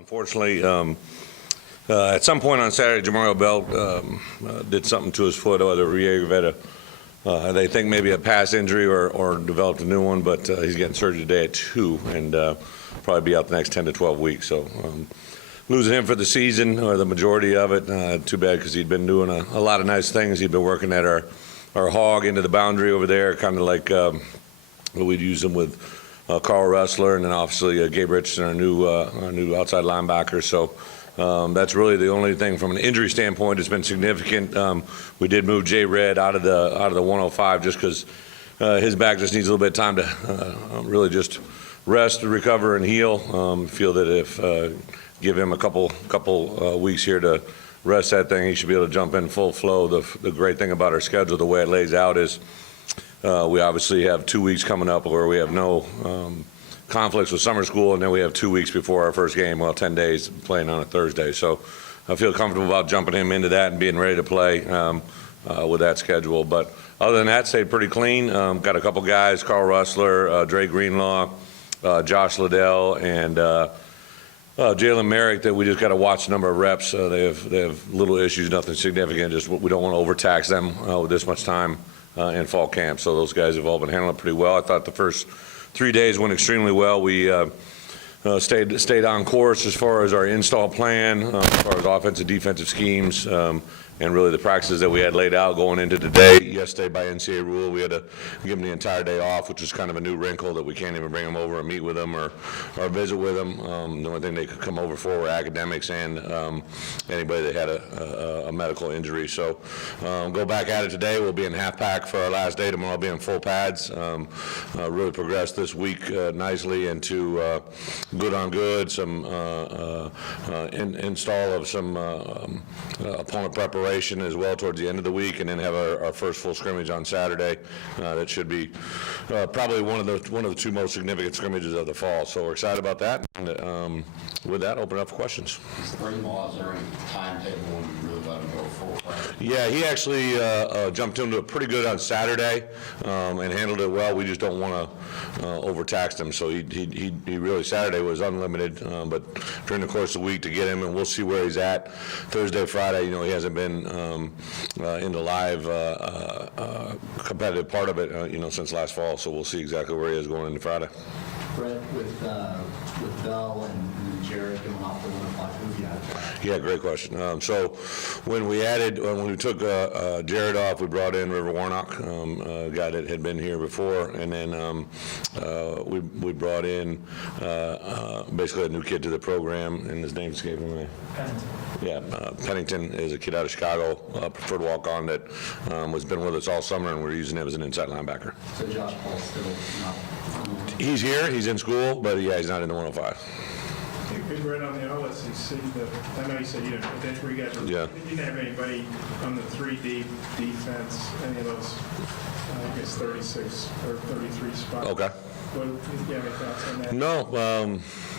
Unfortunately, at some point on Saturday, Jamario Bell did something to his foot, whether re-aggravated. They think maybe a past injury or developed a new one, but he's getting surgery today at 2 and probably be out the next 10 to 12 weeks. So losing him for the season or the majority of it, too bad because he'd been doing a lot of nice things. He'd been working at our hog into the boundary over there, kind of like we'd use him with Carl Ressler and then obviously Gabe Richardson, our new outside linebacker. So that's really the only thing from an injury standpoint that's been significant. We did move Jay Red out of the 105 just because his back just needs a little bit of time to really just rest, recover, and heal. Feel that if give him a couple weeks here to rest that thing, he should be able to jump in full flow. The great thing about our schedule, the way it lays out, is we obviously have 2 weeks coming up where we have no conflicts with summer school, and then we have 2 weeks before our first game, 10 days playing on a Thursday. So I feel comfortable about jumping him into that and being ready to play with that schedule. But other than that, stayed pretty clean. Got a couple guys, Carl Ressler, Dre Greenlaw, Josh Liddell, and Jalen Merrick, that we just got to watch the number of reps. They have little issues, nothing significant. Just we don't want to overtax them with this much time in fall camp. So those guys have all been handling it pretty well. I thought the first 3 days went extremely well. We stayed on course as far as our install plan, as far as offensive, defensive schemes, and really the practices that we had laid out going into today. Yesterday, by NCAA rule, we had to give them the entire day off, which was kind of a new wrinkle that we can't even bring them over and meet with them or visit with them. The only thing they could come over for were academics and anybody that had a medical injury. So go back at it today. We'll be in half pack for our last day. Tomorrow I'll be in full pads. Really progressed this week nicely into good on good, some install of some opponent preparation as well towards the end of the week, and then have our first full scrimmage on Saturday. That should be probably one of the two most significant scrimmages of the fall. So we're excited about that. And with that, open it up for questions. Is there any timetable when you really let him go full practice? Yeah, he actually jumped into it pretty good on Saturday and handled it well. We just don't want to overtax him. So he really, Saturday was unlimited, but during the course of the week to get him, and we'll see where he's at Thursday, Friday. You know, he hasn't been in the live competitive part of it, since last fall. So we'll see exactly where he is going into Friday. Bret, with Bell and Jared going off the 105, who you have? Yeah, great question. So when we took Jared off, we brought in River Warnock, a guy that had been here before, and then we brought in basically a new kid to the program, and his name escaped me. Pennington. Yeah, Pennington is a kid out of Chicago, preferred walk-on that has been with us all summer, and we're using him as an inside linebacker. So Josh Paul's still not? He's here, he's in school, but yeah, he's not in the 105. Big Red on the LSEC, I know you said you didn't, but that's where you guys were. Yeah. You didn't have anybody on the 3D defense, any of those, I guess 36 or 33 spots. Okay. What, do you have any thoughts on that?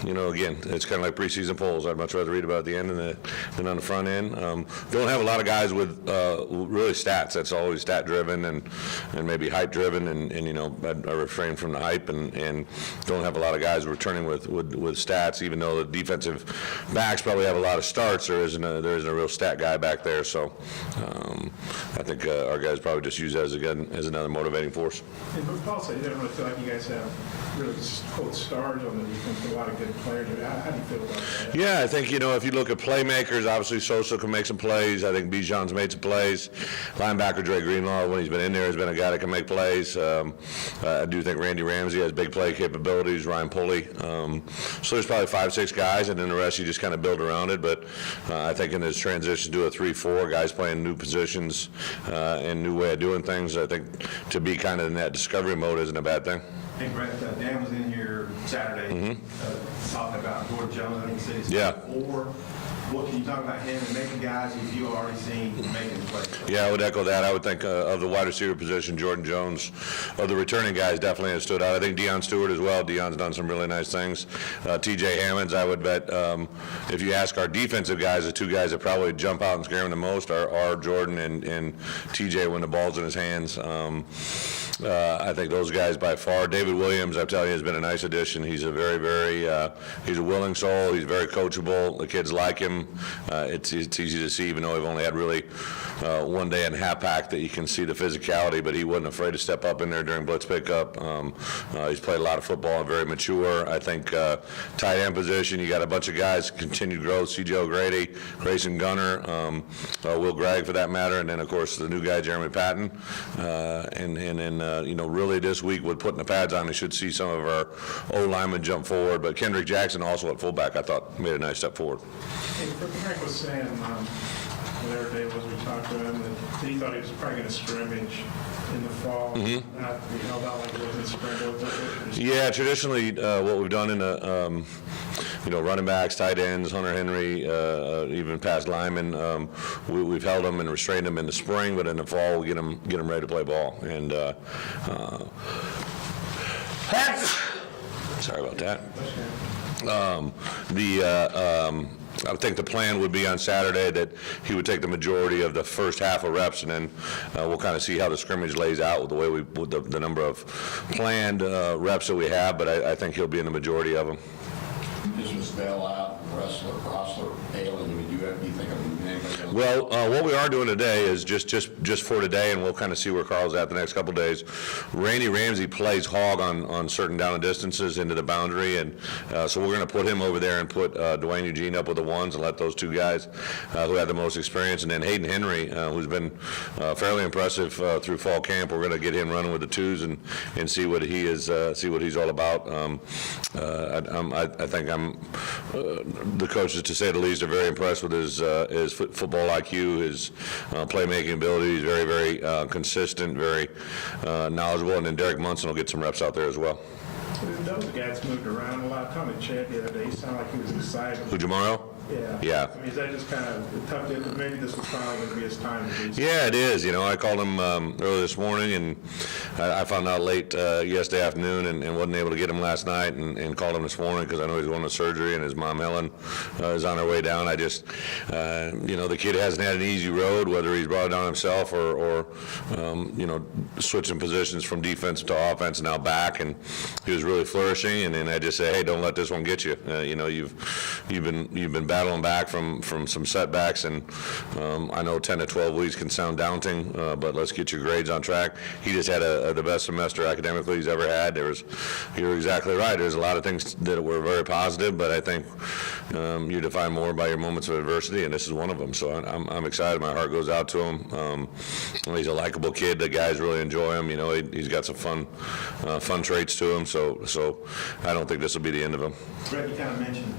No, again, it's kind of like preseason polls. I'd much rather read about the end than on the front end. Don't have a lot of guys with really stats. That's always stat driven and maybe hype driven, and I refrain from the hype and don't have a lot of guys returning with stats. Even though the defensive backs probably have a lot of starts, there isn't a real stat guy back there. So I think our guys probably just use that as another motivating force. And Paul said you don't really feel like you guys have really quote stars on the defense, but a lot of good players. How do you feel about that? Yeah, I think, if you look at playmakers, obviously Sosa can make some plays. I think Bijan's made some plays. Linebacker Dre Greenlaw, when he's been in there, has been a guy that can make plays. I do think Randy Ramsey has big play capabilities, Ryan Pulley. So there's probably 5-6 guys, and then the rest you just kind of build around it. But I think in this transition to a 3-4, guys playing new positions and new way of doing things, I think to be kind of in that discovery mode isn't a bad thing. Hey, Bret, Dan was in here Saturday talking about Gordon Jones. I think he said he's 4. what can you talk about him and making guys who you already seen making plays? Yeah, I would echo that. I would think of the wide receiver position, Jordan Jones, of the returning guys definitely has stood out. I think Deion Stewart as well. Deion's done some really nice things. T.J. Hammonds, I would bet, if you ask our defensive guys, the two guys that probably jump out and scare him the most are Jordan and T.J. when the ball's in his hands. I think those guys by far. David Williams, I tell you, has been a nice addition. He's a very, he's a willing soul. He's very coachable. The kids like him. It's easy to see, even though we've only had really 1 day and half pack, that you can see the physicality, but he wasn't afraid to step up in there during blitz pickup. He's played a lot of football and very mature. I think tight end position, you got a bunch of guys, continued growth, C.J. O'Grady, Grayson Gunner, Will Gregg for that matter, and then of course the new guy, Jeremy Patton. And then, really this week with putting the pads on, we should see some of our O-linemen jump forward, but Kendrick Jackson also at fullback, I thought made a nice step forward. Hey, Frank was saying, whatever day it was we talked to him, that he thought he was probably going to scrimmage in the fall, not be held out like it was in spring. Yeah, traditionally, what we've done in the, running backs, tight ends, Hunter Henry, even past linemen, we've held them and restrained them in the spring, but in the fall, we'll get them ready to play ball. And sorry about that. I think the plan would be on Saturday that he would take the majority of the first half of reps, and then we'll kind of see how the scrimmage lays out with the way with the number of planned reps that we have. But I think he'll be in the majority of them. This was Bell out, Rossler, Bailey, do you think of anybody else? Well, what we are doing today is just for today, and we'll kind of see where Carl's at the next couple of days. Randy Ramsey plays hog on certain down and distances into the boundary, and so we're going to put him over there and put Dwayne Eugene up with the ones and let those two guys who had the most experience, and then Hayden Henry, who's been fairly impressive through fall camp. We're going to get him running with the twos and see what he is, see what he's all about. I think the coaches, to say the least, are very impressed with his football IQ, his playmaking ability. He's very, very consistent, very knowledgeable, and then Derek Munson will get some reps out there as well. Those guys moved around a lot. Tommy Chad the other day, he sounded like he was excited. Who, Jamaro? Yeah. I mean, is that just kind of tough? Maybe this was finally going to be his time to do so. Yeah, it is. I called him early this morning, and I found out late yesterday afternoon and wasn't able to get him last night, and called him this morning because I know he's going to surgery, and his mom, Helen, is on her way down. I just, the kid hasn't had an easy road, whether he's brought it down himself or switching positions from defense to offense and now back, and he was really flourishing. And then I just say, hey, don't let this one get you. You've been battling back from some setbacks, and I know 10 to 12 weeks can sound daunting, but let's get your grades on track. He just had the best semester academically he's ever had. You're exactly right. There's a lot of things that were very positive, but I think you define more by your moments of adversity, and this is one of them. So I'm excited. My heart goes out to him. He's a likable kid. The guys really enjoy him. He's got some fun traits to him. So I don't think this will be the end of him. Bret, you kind of mentioned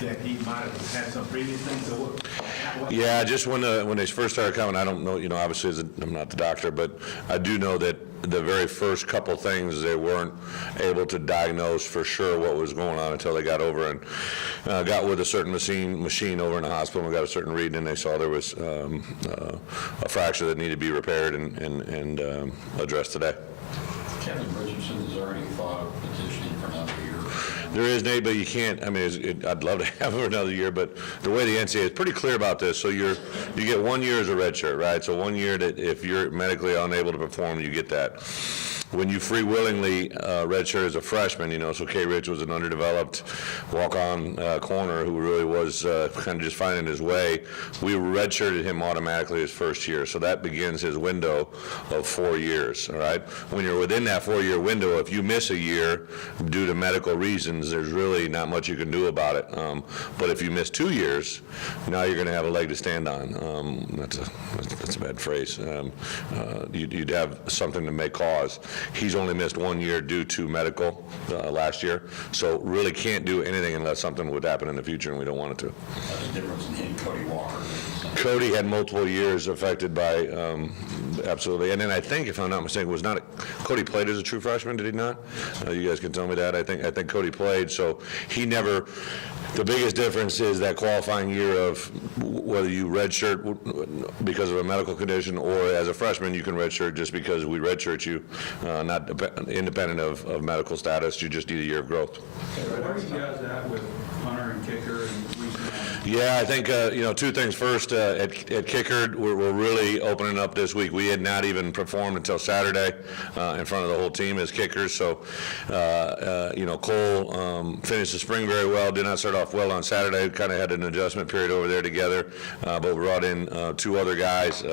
that he might have had some previous things. So what Yeah, just when they first started coming, I don't know, obviously I'm not the doctor, but I do know that the very first couple things, they weren't able to diagnose for sure what was going on until they got over and got with a certain machine over in the hospital and got a certain reading, and they saw there was a fracture that needed to be repaired and addressed today. Kevin Richardson, is there any thought of petitioning for another year? There is, Nate, but you can't. I mean, I'd love to have it another year, but the way the NCAA is pretty clear about this. So you get 1 year as a red shirt, right? So 1 year that if you're medically unable to perform, you get that. When you free willingly redshirt as a freshman, so K. Rich was an underdeveloped walk-on corner who really was kind of just finding his way. We redshirted him automatically his first year, so that begins his window of 4 years. All right. When you're within that 4-year window, if you miss a year due to medical reasons, there's really not much you can do about it. But if you miss 2 years, now you're going to have a leg to stand on. That's a bad phrase. You'd have something to make cause. He's only missed 1 year due to medical last year, so really can't do anything unless something would happen in the future, and we don't want it to. That's the difference in hitting Cody Walker. Cody had multiple years affected by, absolutely, and then I think, if I'm not mistaken, Cody played as a true freshman, did he not? You guys can tell me that. I think Cody played, so he never, The biggest difference is that qualifying year of whether you redshirt because of a medical condition, or as a freshman you can redshirt just because we redshirt you, not independent of medical status. You just need a year of growth. Where are you guys at with punter and kicker and recent? Yeah, I think, two things. First, at kicker, we're really opening up this week. We had not even performed until Saturday in front of the whole team as kickers. So, Cole finished the spring very well, did not start off well on Saturday, kind of had an adjustment period over there together, but we brought in two other guys.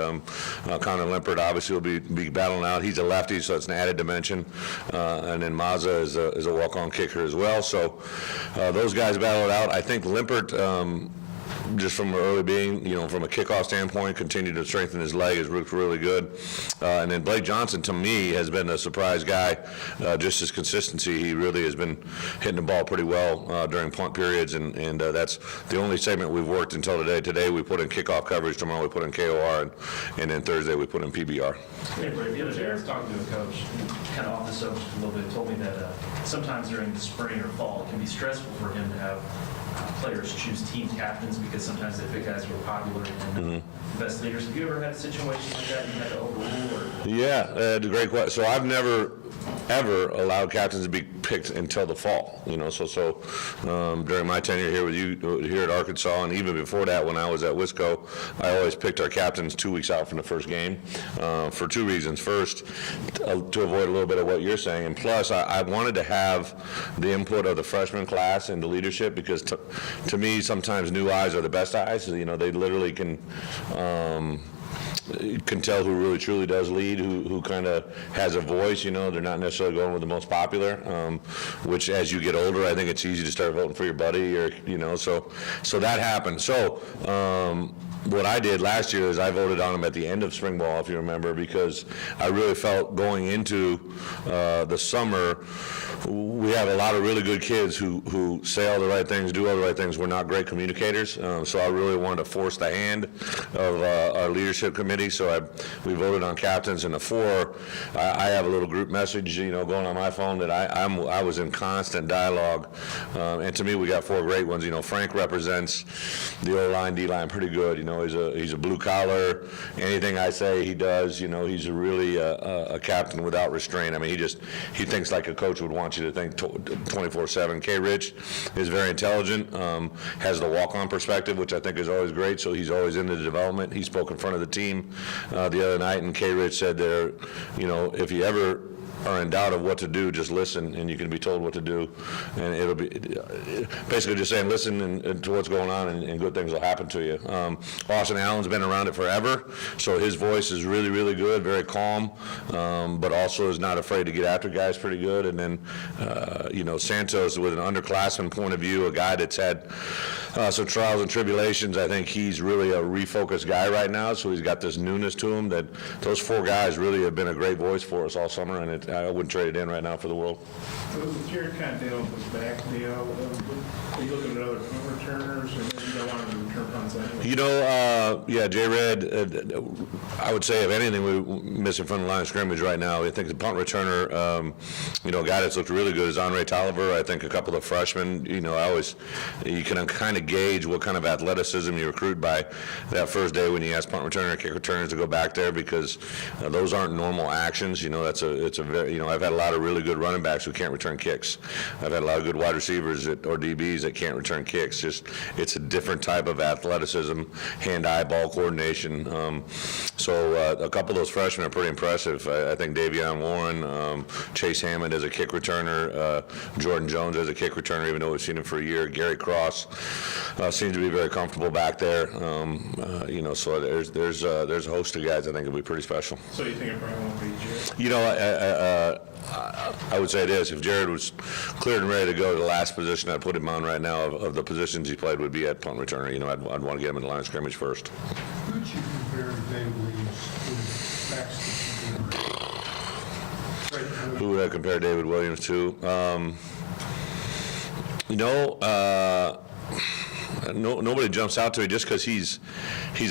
Connor Limpert obviously will be battling out. He's a lefty, so it's an added dimension. And then Mazza is a walk-on kicker as well. So those guys battled out. I think Limpert, just from early being, from a kickoff standpoint, continued to strengthen his leg, has looked really good. And then Blake Johnson, to me, has been a surprise guy. Just his consistency, he really has been hitting the ball pretty well during punt periods, and that's the only segment we've worked until today. Today we put in kickoff coverage, tomorrow we put in KOR, and then Thursday we put in PBR. Hey, Bret, the other day I was talking to a coach, kind of off the subject a little bit, told me that sometimes during the spring or fall, it can be stressful for him to have players choose team captains because sometimes they pick guys who are popular and best leaders. Have you ever had a situation like that you had to overrule? Or? Yeah, it's a great question. So I've never, ever allowed captains to be picked until the fall. So during my tenure here with you, here at Arkansas, and even before that when I was at Wisco, I always picked our captains 2 weeks out from the first game for two reasons. First, to avoid a little bit of what you're saying, and plus I wanted to have the input of the freshman class into leadership, because to me sometimes new eyes are the best eyes. They literally can tell who really truly does lead, who kind of has a voice. They're not necessarily going with the most popular, which as you get older, I think it's easy to start voting for your buddy, or so that happened. So what I did last year is I voted on him at the end of spring ball, if you remember, because I really felt going into the summer, we have a lot of really good kids who say all the right things, do all the right things. We're not great communicators, so I really wanted to force the hand of our leadership committee. So we voted on captains, and the four, I have a little group message, going on my phone that I was in constant dialogue, and to me we got four great ones. Frank represents the O-line, D-line pretty good. He's a blue collar. Anything I say, he does. He's really a captain without restraint. I mean, he thinks like a coach would want you to think 24/7. K. Rich is very intelligent, has the walk-on perspective, which I think is always great. So he's always into the development. He spoke in front of the team the other night, and K. Rich said there, if you ever are in doubt of what to do, just listen, and you can be told what to do, and it'll be basically just saying listen and to what's going on, and good things will happen to you. Austin Allen's been around it forever, so his voice is really, really good, very calm, but also is not afraid to get after guys pretty good. And then Santos, with an underclassman point of view, a guy that's had some trials and tribulations. I think he's really a refocused guy right now, so he's got this newness to him. That those four guys really have been a great voice for us all summer, and I wouldn't trade it in right now for the world. So with Jared kind of dealing with his back deal, are you looking at other punt returners, or maybe you don't want him to return punts anyway? J-Red, I would say if anything we miss in front of the line of scrimmage right now, I think the punt returner, a guy that's looked really good is Andre Tolliver. I think a couple of freshmen, you can kind of gauge what kind of athleticism you recruit by that first day when you ask punt returner, kick returners to go back there, because those aren't normal actions. It's a very, I've had a lot of really good running backs who can't return kicks. I've had a lot of good wide receivers or DBs that can't return kicks. It's a different type of athleticism, hand-eye ball coordination. So a couple of those freshmen are pretty impressive. I think Davion Warren, Chase Hammond as a kick returner, Jordan Jones as a kick returner, even though we've seen him for a year. Gary Cross seems to be very comfortable back there. So there's a host of guys I think will be pretty special. So you think it probably won't be Jared? I would say this: if Jared was cleared and ready to go to the last position I'd put him on right now of the positions he played would be at punt returner. I'd want to get him in the line of scrimmage first. Who'd you compare Dave Williams to Baxter? Who would I compare David Williams to? nobody jumps out to me just because he's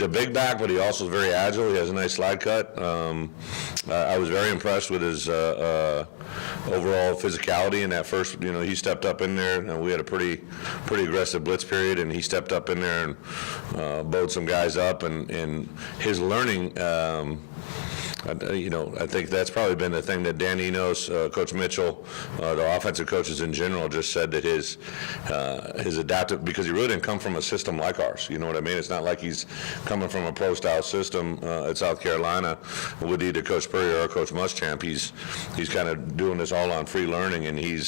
a big back, but he also is very agile. He has a nice slide cut. I was very impressed with his overall physicality in that first. He stepped up in there, and we had a pretty aggressive blitz period, and he stepped up in there and bowed some guys up, and his learning. I think that's probably been the thing that Dan Enos, Coach Mitchell, the offensive coaches in general, just said that his adaptive, because he really didn't come from a system like ours. You know what I mean? It's not like he's coming from a pro-style system at South Carolina with either Coach Spurrier or Coach Muschamp. He's kind of doing this all on free learning, and he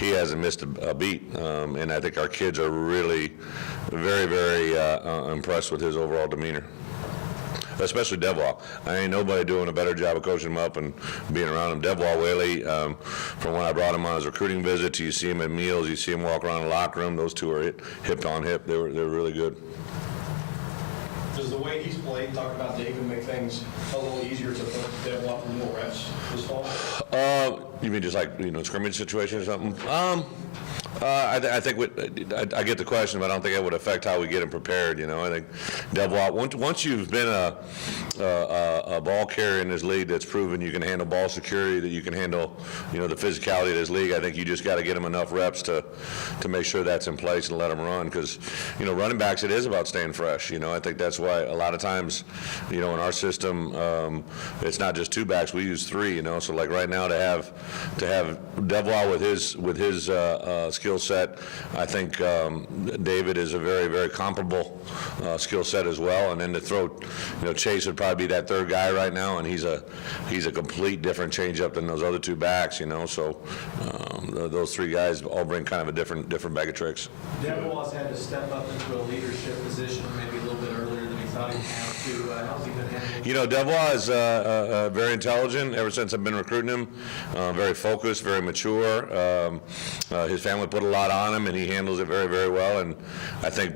hasn't missed a beat. And I think our kids are really very, very impressed with his overall demeanor. Especially Devwall. I ain't nobody doing a better job of coaching him up and being around him. Devwall Whaley, from when I brought him on his recruiting visits, you see him at meals, you see him walk around the locker room. Those two are hip on hip. They were really good. Does the way he's played, talk about David, make things a little easier to put Devwall for more reps this fall? You mean just like scrimmage situation or something? I think I get the question, but I don't think it would affect how we get him prepared. I think Devwall, once you've been a ball carrier in this league that's proven you can handle ball security, that you can handle the physicality of this league, I think you just got to get him enough reps to make sure that's in place and let him run. Because running backs, it is about staying fresh. I think that's why a lot of times in our system it's not just two backs, we use three. So like right now to have Devwall with his skill set, I think David is a very, very comparable skill set as well. And then to throw, Chase would probably be that third guy right now, and he's a complete different changeup than those other two backs. So those three guys all bring kind of a different bag of tricks. Devwall's had to step up into a leadership position maybe a little bit earlier than he thought he'd have to. How's he been handling? Devwall is very intelligent ever since I've been recruiting him. Very focused, very mature. His family put a lot on him, and he handles it very, very well. And I think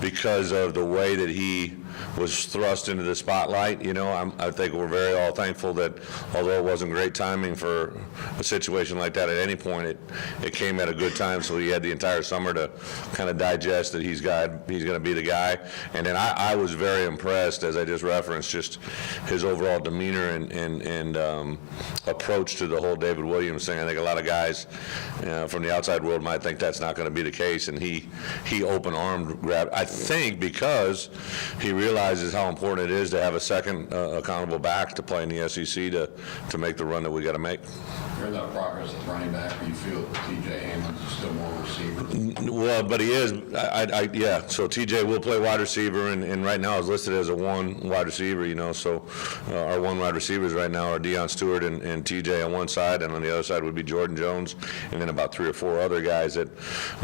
because of the way that he was thrust into the spotlight, I think we're very all thankful that although it wasn't great timing for a situation like that at any point, it came at a good time, so he had the entire summer to kind of digest that he's going to be the guy. And then I was very impressed, as I just referenced, just his overall demeanor and approach to the whole David Williams thing. I think a lot of guys from the outside world might think that's not going to be the case, and he open-armed grabbed, I think, because he realizes how important it is to have a second accountable back to play in the SEC to make the run that we got to make. Hear that progress at running back, do you feel that T.J. Hammonds is still more receiver? Well, but he is. Yeah. So T.J. will play wide receiver, and right now is listed as a one wide receiver. So our one wide receivers right now are Deion Stewart and T.J. on one side, and on the other side would be Jordan Jones, and then about 3 or 4 other guys that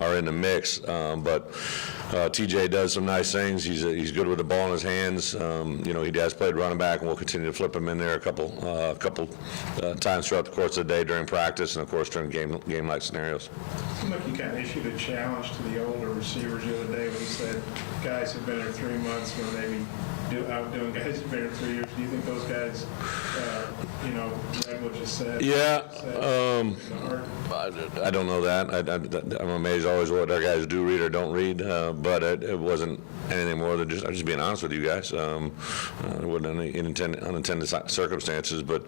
are in the mix. But T.J. does some nice things. He's good with the ball in his hands. He has played running back, and we'll continue to flip him in there a couple times throughout the course of the day during practice, and of course during game-like scenarios. It seemed like you kind of issued a challenge to the older receivers the other day when you said guys who've been there 3 months or maybe outdoing guys who've been there 3 years. Do you think those guys, read what you said? Yeah. I don't know that. I'm amazed always what our guys do read or don't read, but it wasn't anything more than I'm just being honest with you guys. It wasn't any unintended circumstances, but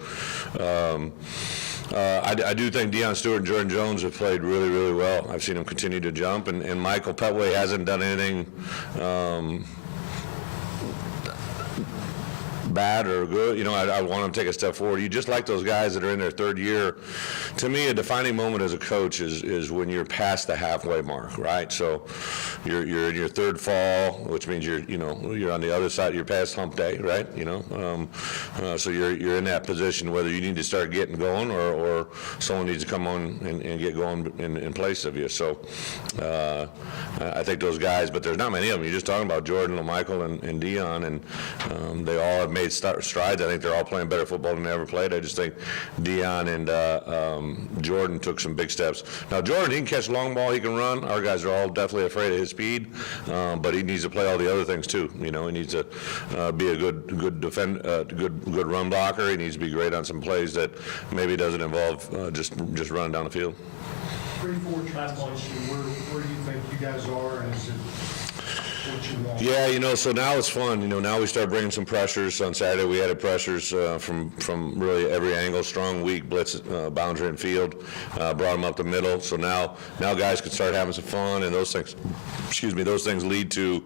I do think Deion Stewart and Jordan Jones have played really, really well. I've seen them continue to jump, and Michael Petway hasn't done anything bad or good. I want them to take a step forward. You just like those guys that are in their third year. To me, a defining moment as a coach is when you're past the halfway mark, right? So you're in your third fall, which means you're on the other side. You're past hump day, right? So you're in that position whether you need to start getting going or someone needs to come on and get going in place of you. So I think those guys, but there's not many of them. You're just talking about Jordan, LaMichael, and Deion, and they all have made strides. I think they're all playing better football than they ever played. I just think Deion and Jordan took some big steps. Now, Jordan, he can catch long ball, he can run. Our guys are all definitely afraid of his speed, but he needs to play all the other things too. He needs to be a good run blocker. He needs to be great on some plays that maybe doesn't involve just running down the field. 3-4 translation, where do you think you guys are, and is it what you want. Yeah, so now it's fun. Now we start bringing some pressures. On Saturday, we added pressures from really every angle, strong, weak, blitz, boundary, and field. Brought them up the middle. So now guys can start having some fun, and those things lead to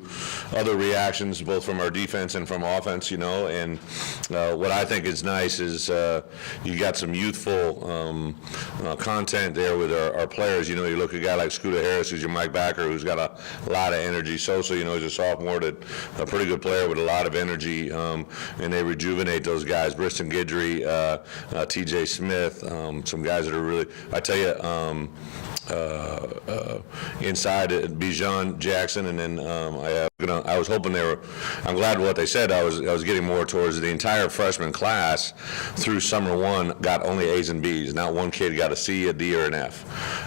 other reactions, both from our defense and from offense. And what I think is nice is you got some youthful content there with our players. You look at a guy like Scooter Harris, who's your Mike Backer, who's got a lot of energy. Sosa, he's a sophomore, a pretty good player with a lot of energy, and they rejuvenate those guys. Briston Guidry, TJ Smith, some guys that are really, I tell you, inside Bijan Jackson, and then I was hoping I'm glad what they said. I was getting more towards the entire freshman class through summer one got only A's and B's. Not one kid got a C, a D, or an F,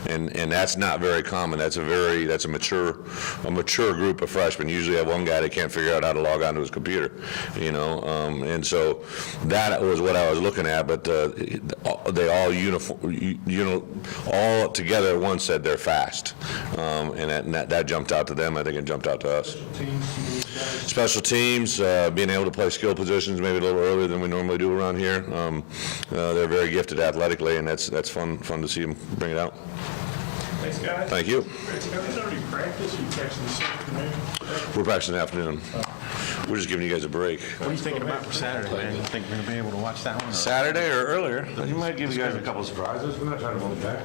and that's not very common. That's a mature group of freshmen. Usually have one guy that can't figure out how to log onto his computer, and so that was what I was looking at. But they all all together at once said they're fast, and that jumped out to them. I think it jumped out to us. Special teams, being able to play skill positions maybe a little earlier than we normally do around here. They're very gifted athletically, and that's fun to see them bring it out. Thanks, guys. Thank you. Have you already practiced, or you practicing this afternoon? We're practicing this afternoon. We're just giving you guys a break. What are you thinking about for Saturday, man? You think we're going to be able to watch that one? Saturday or earlier? You might give you guys a couple of surprises. We're not trying to hold you back.